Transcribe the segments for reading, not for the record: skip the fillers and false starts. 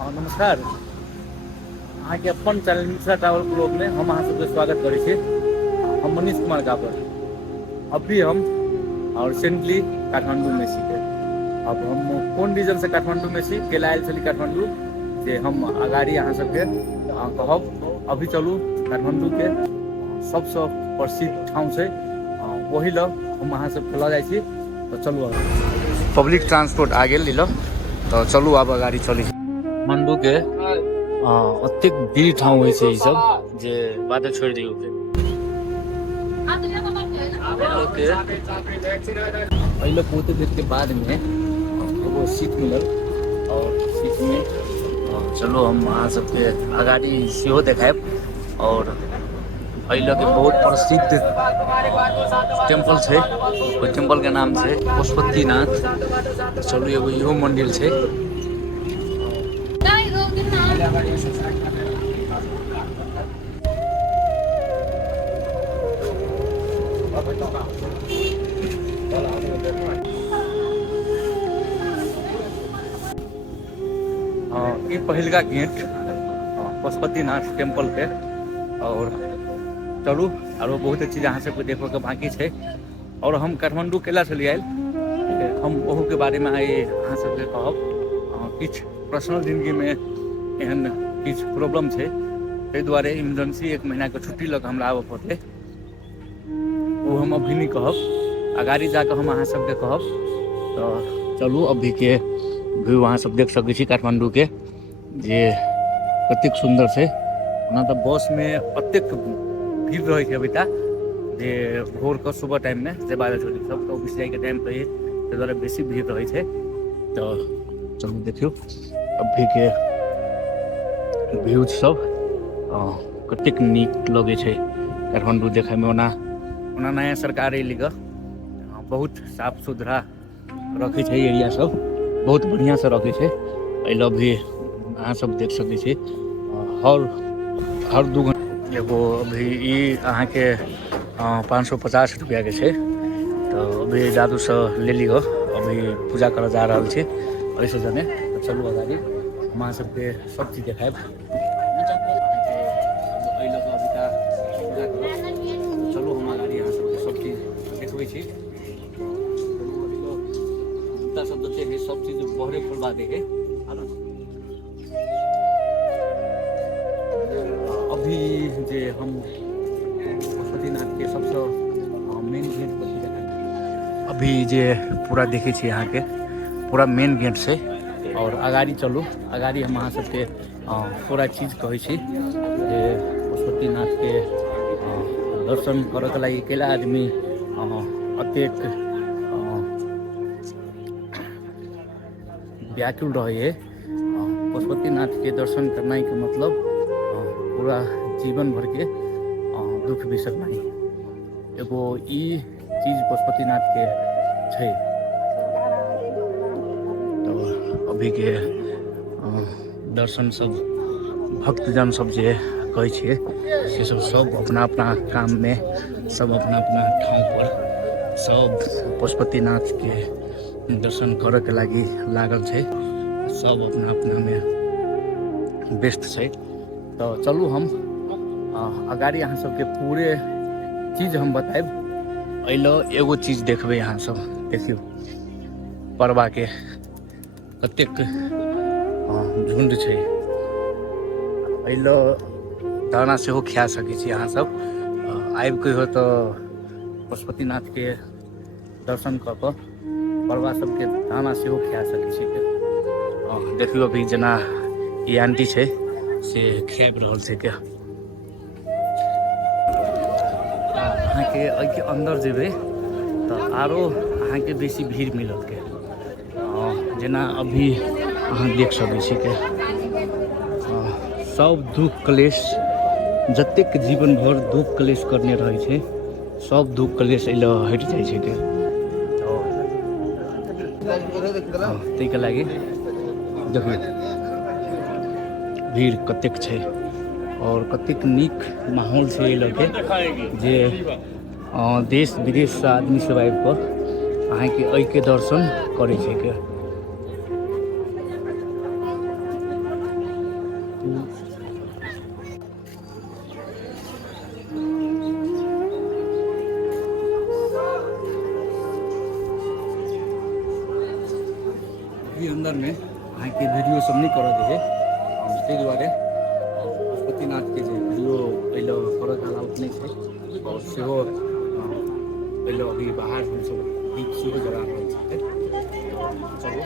नमस्कार। अहाँ के अपन चैनल मिथिला ट्रैवल ब्लॉग में हम अहाँ सबके स्वागत करै छी। हम मनीष कुमार गाबर। अभी हम और रिसेंटली काठमांडू में छी। अब हम कौन रीजन से काठमांडू में छी, केला आयल छली काठमांडू से हम अगाड़ी अहाँ सबके कहब। अभी चलू काठमांडू के सबसे प्रसिद्ध ठाव से वही लग हम अहाँ सब लऽ जाइ छी। तो चलू अब पब्लिक ट्रांसपोर्ट आ गेल लो, तो चलू अब अगाड़ी चली। काठमांडू के अत्यंत भीड़ ठाव होइ छै, ई सब जे बात छोड़ दियौ के पहले बहुते देर के बाद में एगो सीट मिलल और सीट में चलो हम अहाँ सबके अगाड़ी सेहो देखायब। और पहले के बहुत प्रसिद्ध टेम्पल छै, ओहि टेम्पल के नाम छै पशुपतिनाथ। चलू एगो इहो मंदिर छै। ये पहिलका गेट पशुपतिनाथ टेम्पल के। और चलू आरो बहुत चीज अहाँ सबके देखो के बाकी है। और हम काठमांडू केला चली आयल, हम ओहू के बारे में आए अहाँ सबके कहब। किछ पर्सनल जिंदगी में एहन किछ प्रॉब्लम है, ताहि दुआरे इमरजेंसी 1 महीना के छुट्टी लग हमरा आबऽ पड़तै। वो हम अभी नहीं कहब, अगाड़ी जाकर हम अहाँ सबके कहब। तो चलू अभी के व्यू अहाँ सब देख सकै छी काठमांडू के, जे कतेक सुंदर छै। ओना तो बस में अत्यंत भीड़ रहे छै अभी तक, जे भोर के सुबह टाइम में जे 12 बजे सब तो ऑफिस जाए के टाइम पे ताहि दुआरे बेसी भीड़ रहे छै। तो चलू देखियो अभी के व्यू सब कतेक नीक लगे छै काठमांडू देखे में। ओना नया सरकार एली ग बहुत साफ सुथरा रखे छै, एरिया सब बहुत बढ़िया से रखे छै। पहले भी अहाँ सब देख सकै छी हर 2 घंटा एगो अभी ई अहाँ के 550 रुपया के छै। तो अभी जादू से ले लियो, अभी पूजा कर जा रहा छै ऐसे जने। तो चलू अगाड़ी हम अहाँ सबके सब चीज देखायब। चलू हम अगाड़ी अहाँ सबके सब चीज देखबै छी। सब देखे सब चीज बहरे खोलवा दे है। अभी जे हम पशुपतिनाथ के सबसे मेन गेट पर अभी जे पूरा देखे छी अहाँ के पूरा मेन गेट से। और अगाड़ी चलू, अगाड़ी हम अहाँ सबके पूरा चीज कहै छी जे पशुपतिनाथ के दर्शन करऽ के लागि केला आदमी अत्यंत व्याकुल रहे है। पशुपतिनाथ के दर्शन करना के मतलब पूरा जीवन भर के दुख बिसरना ही। एगो ई चीज पशुपतिनाथ के छै। तो अभी के दर्शन सब भक्तजन सब जे कहै छियै से सब अपना अपना काम में, सब अपना अपना ठाव पर सब पशुपतिनाथ के दर्शन करे के लागि लागल छै। सब अपना अपना में व्यस्त छै। तो चलू हम अगाड़ी अहाँ सबके पूरे चीज हम बताएब। अइलो एगो चीज देखबै अहाँ सब, देखियो परवा के कतेक झुंड छै। अइलो दाना सेहो खा सकै छी अहाँ सब आबि के हो। तो पशुपतिनाथ के दर्शन कऽ कऽ परवा सबके दाना सेहो खा सकै छी। देखियो अभी जना ई आंटी छै से खाबि रहल छै क्या। अहाँ के एहि अंदर जेबै तो आरो अहाँ के बेसी भीड़ मिलत के, जेना अभी अहाँ देख सकै छी के सब दुख क्लेश जतेक जीवन भर दुख क्लेश करने रहे छै, सब दुख क्लेश एलो हटि जाइ छै के। ताहि के लागि देखियो भीड़ कतेक छै और कतेक नीक माहौल छै एहि लऽ के, जे देश विदेश से आदमी सब आबि कऽ अहाँ के एहि के दर्शन करै छै के। अंदर में अहाँ के वीडियो सब नहीं कर दे ताहि दुआरे पशुपतिनाथ के वीडियो पहले कर अलाउड नहीं है और सेहो पहले अभी बाहर हम सब दीप सेहो जला रहल छै। चलो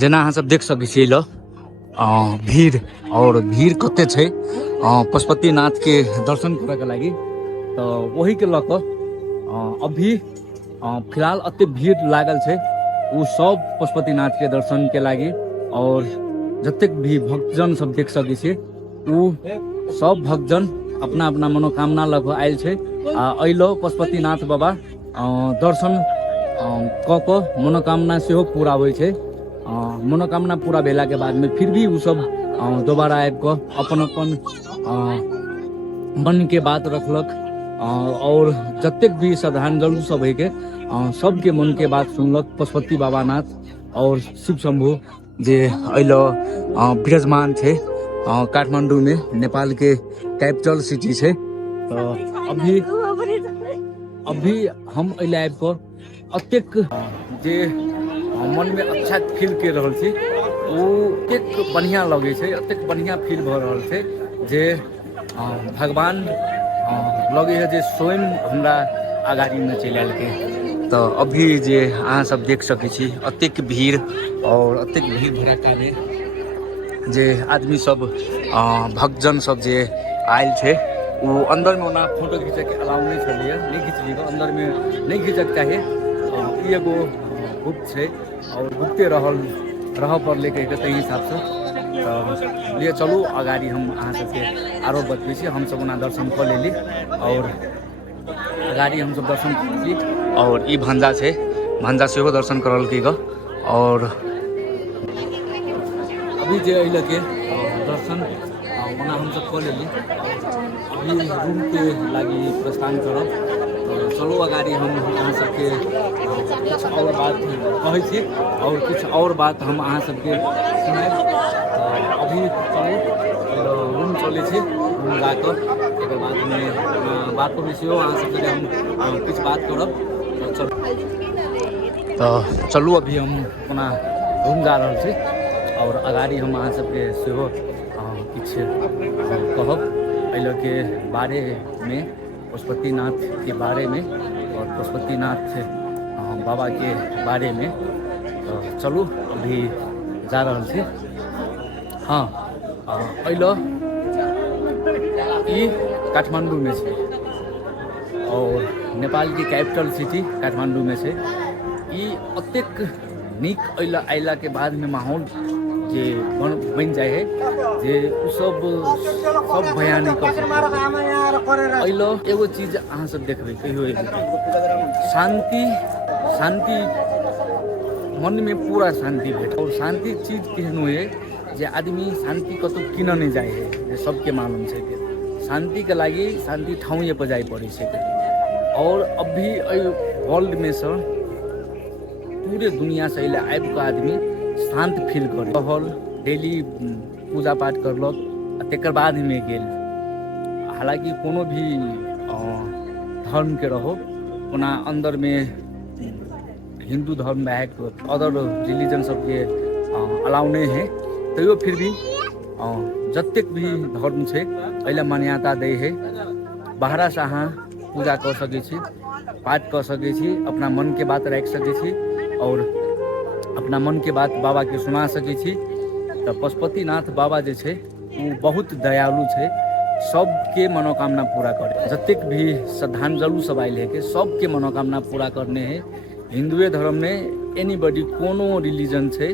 जेना अहाँ सब देख सकै छियै ल भीड़ और भीड़ कते छै पशुपतिनाथ के दर्शन करे के लागि, तो वही के लऽ कऽ अभी फिलहाल अते भीड़ लागल छै वो सब पशुपतिनाथ के दर्शन के लागि। और जतेक भी भक्तजन सब देख सकै छियै वो सब भक्तजन अपना अपना मनोकामना लऽ कऽ आयल छै अइलो पशुपतिनाथ बाबा दर्शन कऽ कऽ मनोकामना सेहो पूरा होइ छै। मनोकामना पूरा भेला के बाद में फिर भी वो सब दोबारा आबि कऽ अपन अपन मन के बात रखलक और जतेक भी श्रद्धांजलि सब है के सबके मन के बात सुनलक। पशुपति बाबा नाथ और शिव शंभु जे अइलो विराजमान छै काठमांडू में, नेपाल के कैपिटल सिटी छै। तो अभी हम अइले आबि कऽ अतेक जे मन में अच्छा फील कर रहल छी वो एक बढ़िया लगे छै, अतेक बढ़िया फील भ रहल छै जे भगवान लगे है जे स्वयं हमरा आगाड़ी में चलि आयल के। तो अभी जे अहाँ सब देख सकै छी अतेक भीड़ और अतेक भीड़ भड़का में जे आदमी सब भक्तजन सब जे आयल छै वो अंदर में ओना फोटो खींचे के अलाउ नहीं छलिए, नहीं खींचलिए अंदर में नहीं खींचक चाहे। ई एगो गुप्त छै और गुप्ते रह पर लेके ताहि हिसाब से तो लिए चलू अगाड़ी हम अहाँ सबके आरो बतबै छी। हम सब ओना दर्शन कऽ लेली और अगाड़ी हम सब दर्शन कऽ और ई भंजा छै, भंजा सेहो दर्शन करल की ग। और अभी जे अइले के दर्शन ओना हम सब कऽ लेली, अभी रूम के लागि प्रस्थान करब। चलो अगाड़ी हम अहाँ सबके कुछ और बात कहै छी और कुछ और बात हम अहाँ सबके सुनाएब। अभी चलू रूम चलै छी, रूम जाकर एक बाद में बातो में सेहो अहाँ सबके हम कुछ बात करब। तो चलू अभी हम अपना रूम जा रहल छी और अगाड़ी हम अहाँ सबके सेहो किछ कहब अइलो के बारे में, पशुपतिनाथ के बारे में और पशुपतिनाथ बाबा के बारे में। तो चलू अभी जा रहल छी। हाँ अइलो ई काठमांडू में छै और नेपाल की कैपिटल सिटी काठमांडू में छै। ई अतेक नीक अइला के बाद में माहौल जे बन जाए है जे सब बयान नहीं कर सकते। अइलो एगो चीज अहाँ सब देखबै कहियो शांति शांति मन में पूरा शांति भेट और शांति चीज केहन है जे आदमी शांति कतौ किन नहीं जाए है, जे सबके मालूम छै कि शांति के लागि शांति ठाउँ पर जाए पड़े छै। और अभी वर्ल्ड में से पूरे दुनिया से अइले आबि कऽ आदमी शांत फील करे रहल, डेली पूजा पाठ करलक तेकर बाद में गेल। हालांकि कोनो भी धर्म के रहो ओना अंदर में हिंदू धर्म में है, अदर रिलीजन सबके अलाउ नहीं है, तैयो फिर भी जतेक भी धर्म छै अइले मान्यता दै है। बाहर से अहाँ पूजा कर सकै छी, पाठ कर सकै छी, अपना मन के बात राखि सकै छी और अपना मन के बात बाबा के सुना सकै छी। तो पशुपतिनाथ बाबा जे छै वो बहुत दयालु छै, सबके मनोकामना पूरा करे। जतेक भी श्रद्धांजलि सब आयल है के सबके मनोकामना पूरा करने है। हिंदुए धर्म में एनीबडी कोनो रिलीजन छै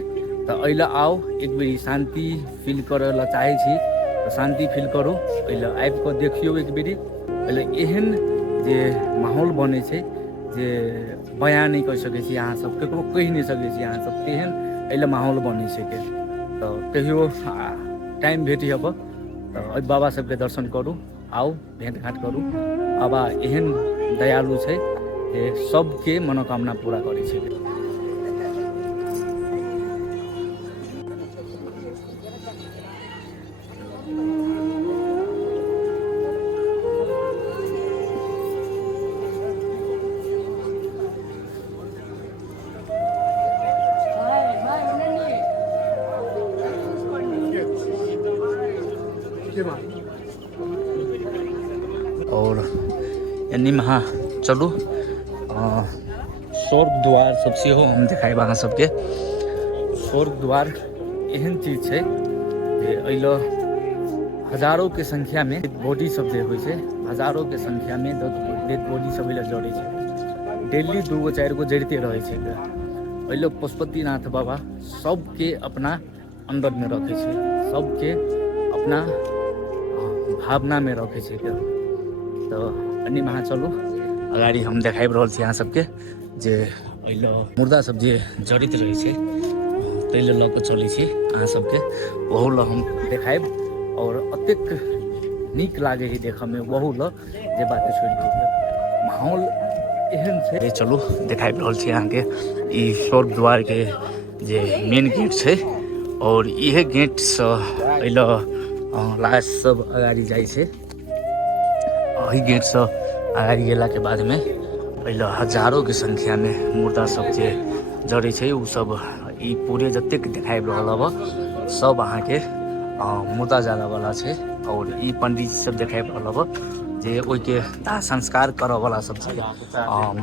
तो अइला आओ एक बेरी शांति फील करे ला चाहे छी शांति फील करू। पहले आबि कऽ देखियौ एक बेरी। पहले एहन जे माहौल बनै छै जे बयान नहीं कर सकै छी, अहाँ सब ककरो कहि नहीं सकै छी अहाँ सब, तेहन एहिले माहौल बनै छै के। तऽ कहियो टाइम भेटी हब तऽ बाबा सबके दर्शन करू, आउ भेंट घाट करू। बाबा एहन दयालु छै जे सबके मनोकामना पूरा करै छै। और यानी हाँ चलू स्वर्ग द्वार सब सेहो हम देखाएब अहाँ सबके। स्वर्ग द्वार एहन चीज छै जे अइलो हजारों के संख्या में बॉडी सब जे होइ छै, हजारों के संख्या में डेड बॉडी सब अइलो जड़ै छै। डेली 2 4 गो जड़ते रहे छै। अइलो पशुपतिनाथ बाबा सबके अपना अंदर में रखे छै, सबके अपना भावना में रखे छै। तो अन्य महा चलू अगाड़ी हम देखाबि रहल छी अहाँ सबके जे अइलो मुर्दा सब जे जड़ित रहे छै तैले लऽ कऽ चलै छी अहाँ सबके, ओहू लऽ हम देखायब। और अतेक नीक लागे है देखऽ में, वहू लऽ जे बात छोड़ि दियौ। माहौल एहन छै, चलू देखाबि रहल छी अहाँ के ई स्वर्ग द्वार के जे मेन गेट छै। और इहे गेट से अइलो लाश सब अगाड़ी जाइ छै। वही गेट से अगाड़ी गेला के बाद में पहले हजारों के संख्या में मुर्दा सब जे जड़े छै उ सब ई पूरे जतेक देखाबि रहल हब सब अहाँ के मुर्दा जाला वाला छै। और ई पंडित जी सब देखाबि रहल हब जे ओइ के दाह संस्कार करऽ वाला सब छै,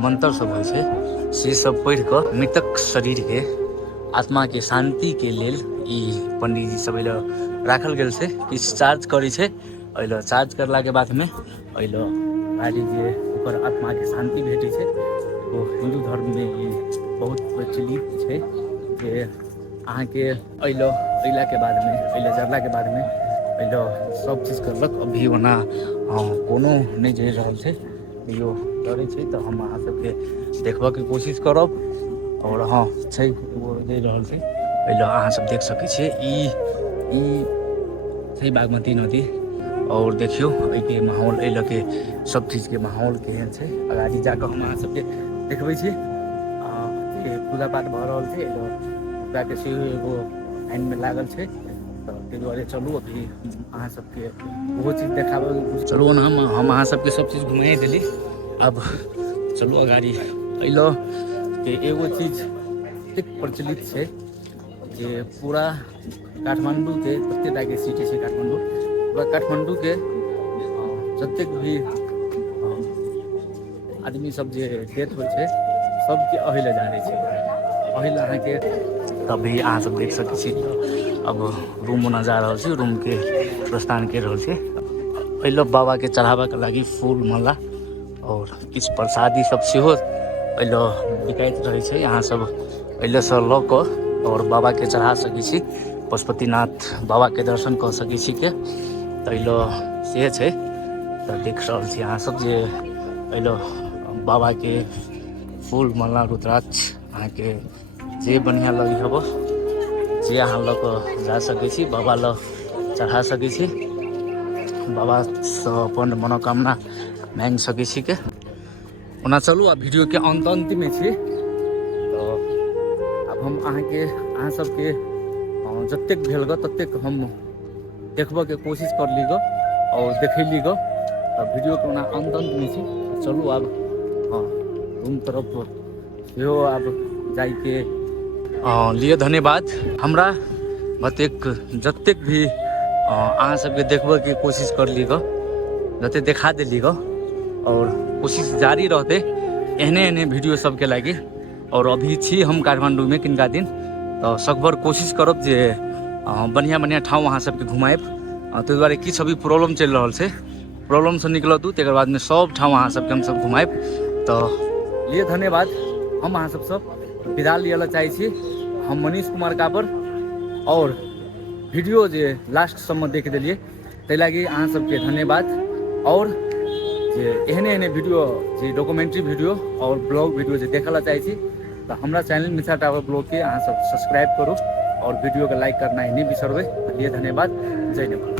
मंत्र सब होइ छै, से सब पढ़ि कऽ मृतक शरीर के आत्मा के शांति के लेल ई पंडित जी सब राखल गेल छै। किछु चार्ज करै छै, अइलो चार्ज करला के बाद में अइलो गाड़ी जे ओकर आत्मा के शांति भेटै छै। तो हिंदू धर्म में ई बहुत प्रचलित छै जे अहाँ के अइलो अइला के बाद में, अइलो जरला के बाद में अइलो सब चीज करलक। अभी ओना कोनो नहीं जरि रहल छै, यो डरै छै तऽ हम अहाँ सबके देखबऽ के कोशिश करब। और हाँ छै वो जरि रहल छै, अइलो अहाँ सब देख सकै छियै ई छै बागमती नदी। और देखियो के माहौल अइलो के सब चीज के माहौल केहन छै। अगाड़ी जाकर हम अहाँ सबके देखबै छी पूजा पाठ भऽ रहल छै। पूजा के सेहो एगो लाइन में लागल छै, तऽ ताहि दुआरे चलू अभी अहाँ सबके ओहो चीज देखाबऽ। चलू ना हम अहाँ सबके सब चीज घुमाए देली। अब चलू अगाड़ी अइलो के एगो चीज एतेक प्रचलित छै जे पूरा काठमांडू के कतेटा के सिटी छै काठमांडू, पूरा काठमांडू के जतेक भी आदमी सब जे डेथ होइ छै सबके अहिल जानै छै। अहिल अहाँ के तभी अहाँ सब देख सकै छी। अब रूम बना जा रहल छै, रूम के प्रस्थान कर रहल छै। अइलो बाबा के चढ़ावा के लागी फूल माला और किछु प्रसादी सब सेहो अइलो बिकाइत रहे छै। यहाँ सब अइलो से लऽ कऽ और बाबा के चढ़ा सकै छी, पशुपतिनाथ बाबा के दर्शन कऽ सकै छी के। अइलो से छै तऽ देख रहल छी अहाँ सब जे अइलो बाबा के फूल माला रुद्राक्ष अहाँ के जे बढ़िया लगी हब जे अहाँ लऽ कऽ जा सकै छी, बाबा लऽ चढ़ा सकै छी, बाबा से अपन मनोकामना मांग सकै छी के। ओना चलू आ वीडियो के अंत में छी, तो अब हम अहाँ सबके जतेक भेल ग ततेक हम देखबऽ के कोशिश करली ग और देखैली ग। वीडियो के ओना अंत में छी, चलू अब रूम तरफ सेहो अब जाइके लिए धन्यवाद। हमरा बतेक जतेक भी अहाँ सबके देखबऽ के कोशिश करली ग, जते देखा देली ग और कोशिश जारी रहते एहने एहने वीडियो सबके लागी। और अभी छी हम काठमांडू में किनका दिन, तो सकभर कोशिश करब जे बढ़िया बढ़िया ठाव अहाँ सबके घुमाएब। ताहि दुआरे किछु अभी प्रॉब्लम चलि रहल छै, प्रॉब्लम से निकलतू तकर बाद में सब ठाव अहाँ सबके हम सब घुमाएब। तो लिए धन्यवाद। हम अहाँ सब विदा लिये ला चाहे छी। हम मनीष कुमार कापर और वीडियो जे लास्ट समय देख देलिए ताहि लागी अहाँ सबके धन्यवाद। और जे एहने एहने वीडियो जे डॉक्यूमेंट्री वीडियो और ब्लॉग वीडियो जे देखला चाहै छी तऽ हमरा चैनल मिथिला टावर ब्लॉग के अहाँ सब सब्सक्राइब करू और वीडियो के लाइक करना नहीं बिसरबै। धन्यवाद। जय नेपाल।